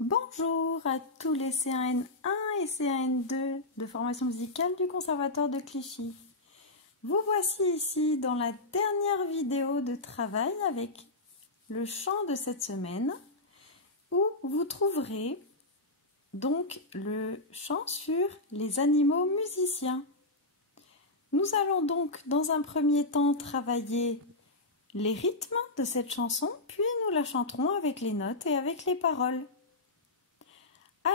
Bonjour à tous les CAN1 et CAN2 de formation musicale du Conservatoire de Clichy. Vous voici ici dans la dernière vidéo de travail avec le chant de cette semaine où vous trouverez donc le chant sur les animaux musiciens. Nous allons donc dans un premier temps travailler les rythmes de cette chanson, puis nous la chanterons avec les notes et avec les paroles.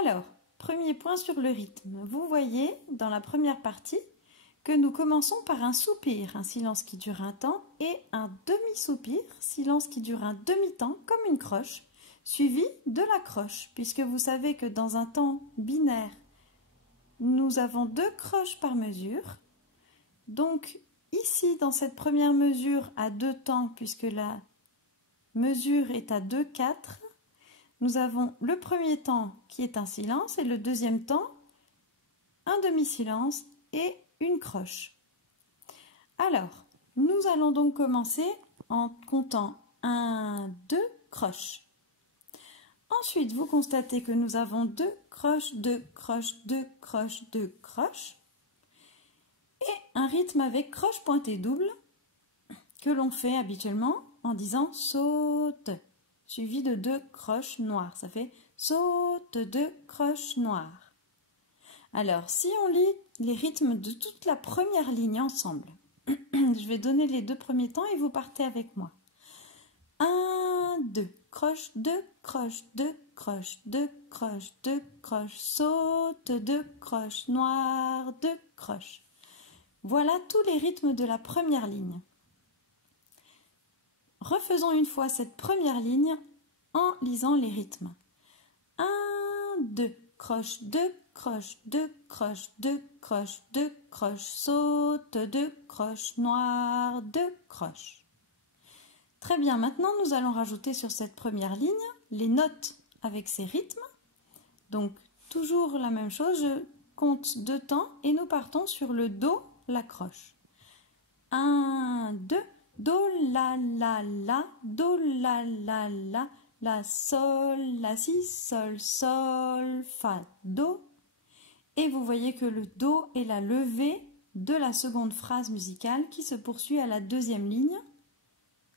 Alors, premier point sur le rythme. Vous voyez dans la première partie que nous commençons par un soupir, un silence qui dure un temps, et un demi-soupir, silence qui dure un demi-temps, comme une croche, suivi de la croche, puisque vous savez que dans un temps binaire, nous avons 2 croches par mesure. Donc ici, dans cette première mesure à 2 temps, puisque la mesure est à 2/4, nous avons le premier temps qui est un silence et le deuxième temps, un demi-silence et une croche. Alors, nous allons donc commencer en comptant 1, 2 croches. Ensuite, vous constatez que nous avons 2 croches, 2 croches, 2 croches, 2 croches. Et un rythme avec croche pointée double que l'on fait habituellement en disant saute, suivi de 2 croches noires. Ça fait saute 2 croches noires. Alors, si on lit les rythmes de toute la première ligne ensemble, je vais donner les 2 premiers temps et vous partez avec moi. 1, 2, croche, 2 croches, 2 croches, 2 croches, 2 croches, saute 2 croches noires, 2 croches. Voilà tous les rythmes de la première ligne. Refaisons une fois cette première ligne en lisant les rythmes. 1, 2, croche, 2 croches, 2 croches, 2 croches, 2 croches, saute 2 croches noires, 2 croches. Très bien, maintenant nous allons rajouter sur cette première ligne les notes avec ces rythmes. Donc toujours la même chose, je compte 2 temps et nous partons sur le Do, la croche. 1, 2, Do, la, Do, la, la, sol, la, si, sol, sol, fa, do. Et vous voyez que le Do est la levée de la seconde phrase musicale qui se poursuit à la deuxième ligne.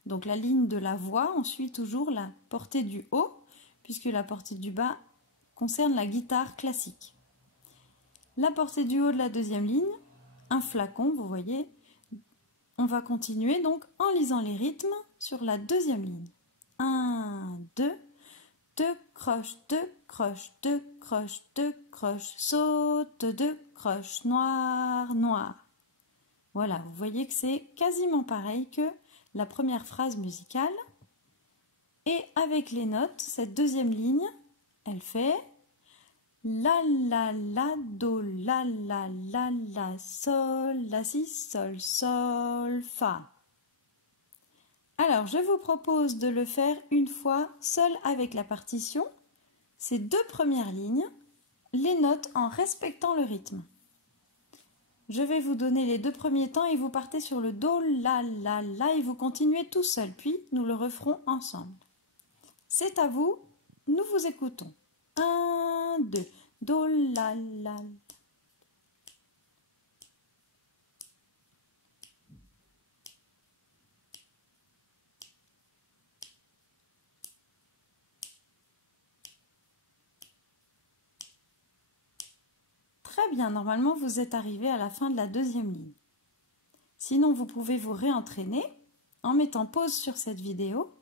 Donc la ligne de la voix, on suit toujours la portée du haut, puisque la portée du bas concerne la guitare classique. La portée du haut de la deuxième ligne, un flacon, vous voyez. On va continuer donc en lisant les rythmes sur la deuxième ligne. 1, 2, 2 croches, 2 croches, 2 croches, 2 croches, saute 2 croches, noires, noires. Voilà, vous voyez que c'est quasiment pareil que la première phrase musicale. Et avec les notes, cette deuxième ligne, elle fait la, do, la, sol, la, si, sol, sol, fa. Alors, je vous propose de le faire une fois seul avec la partition, ces 2 premières lignes, les notes en respectant le rythme. Je vais vous donner les 2 premiers temps et vous partez sur le Do, la, et vous continuez tout seul, puis nous le referons ensemble. C'est à vous, nous vous écoutons. 1, 2, Do, la. Très bien, normalement vous êtes arrivé à la fin de la deuxième ligne. Sinon vous pouvez vous réentraîner en mettant pause sur cette vidéo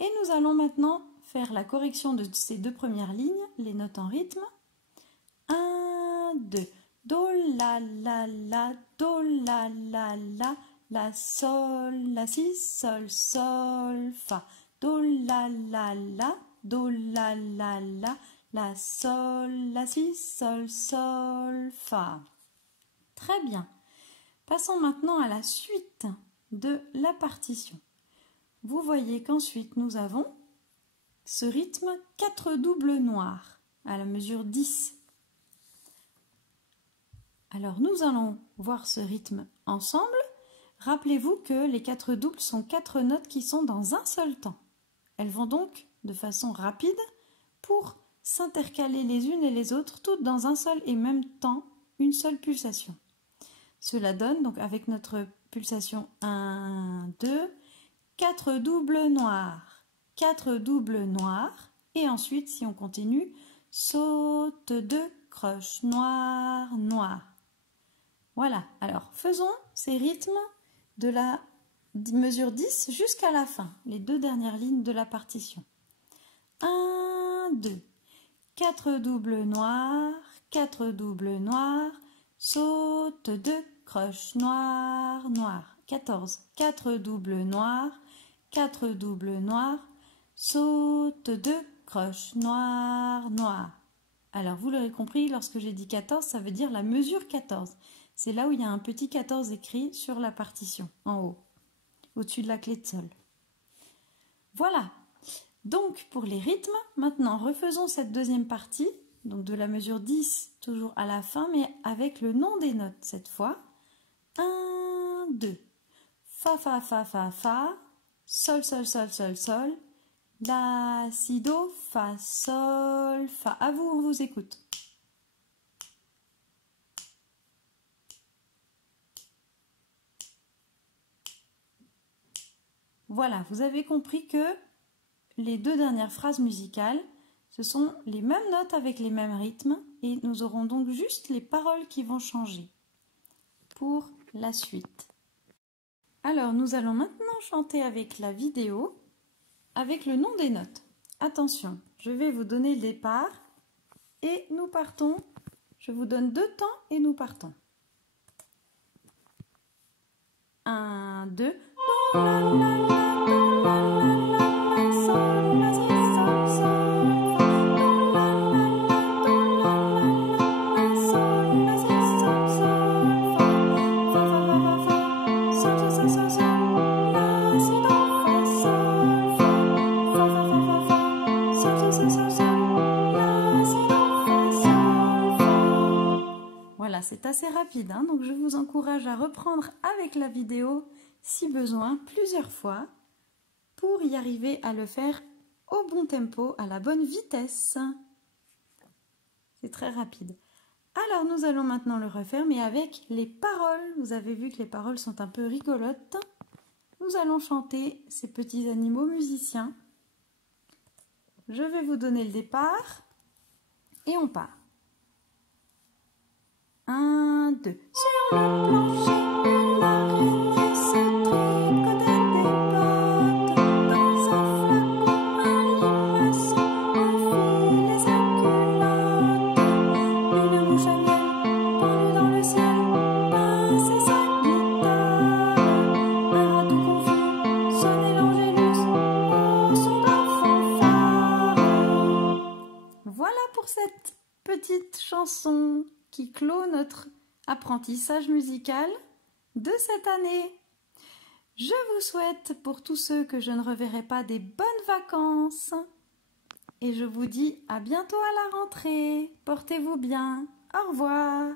et nous allons maintenant faire la correction de ces 2 premières lignes, les notes en rythme. 1, 2, Do, la, do, la, sol, la, si, sol, sol, fa, do, la, do, la, sol, la, si, sol, sol, fa. Très bien. Passons maintenant à la suite de la partition. Vous voyez qu'ensuite nous avons ce rythme 4 doubles noirs à la mesure 10. Alors nous allons voir ce rythme ensemble. Rappelez-vous que les 4 doubles sont 4 notes qui sont dans un seul temps. Elles vont donc de façon rapide pour s'intercaler les unes et les autres, toutes dans un seul et même temps, une seule pulsation. Cela donne, donc avec notre pulsation 1, 2, 4 doubles noirs, 4 doubles noirs, et ensuite, si on continue, saute 2 croches, noir, noir. Voilà, alors faisons ces rythmes de la mesure 10 jusqu'à la fin, les deux dernières lignes de la partition. 1, 2, 4 doubles noirs, 4 doubles noirs, saute 2 croches, noir, noir. 14, 4 doubles noirs, 4 doubles noirs, saute 2 croches, noir, noir. Alors vous l'aurez compris, lorsque j'ai dit 14, ça veut dire la mesure 14. C'est là où il y a un petit 14 écrit sur la partition, en haut, au-dessus de la clé de sol. Voilà. Donc pour les rythmes, maintenant refaisons cette deuxième partie, donc de la mesure 10, toujours à la fin, mais avec le nom des notes cette fois. 1, 2, fa, fa, fa, fa, fa, sol, sol, sol, sol, sol, la, si, do, fa, sol, fa. À vous, on vous écoute. Voilà, vous avez compris que les deux dernières phrases musicales, ce sont les mêmes notes avec les mêmes rythmes et nous aurons donc juste les paroles qui vont changer pour la suite. Alors, nous allons maintenant chanter avec la vidéo, avec le nom des notes. Attention, je vais vous donner le départ et nous partons. Je vous donne 2 temps et nous partons. 1, 2. Voilà, c'est assez rapide, hein, donc je vous encourage à reprendre avec la vidéo, si besoin, plusieurs fois, pour y arriver à le faire au bon tempo, à la bonne vitesse. C'est très rapide. Alors, nous allons maintenant le refaire, mais avec les paroles. Vous avez vu que les paroles sont un peu rigolotes. Nous allons chanter ces petits animaux musiciens. Je vais vous donner le départ et on part. 1, 2. Sur le plancher, une araignée se tricotait des bottes. Dans un flacon, un limaçon enfilait sa culotte. Une mouche à miel pendue dans le ciel pinçait sa guitare. Un rat tout confus sonnait l'angélus au son d'un fanfare. Voilà pour cette petite chanson qui clôt notre apprentissage musical de cette année. Je vous souhaite, pour tous ceux que je ne reverrai pas, des bonnes vacances. Et je vous dis à bientôt à la rentrée. Portez-vous bien. Au revoir.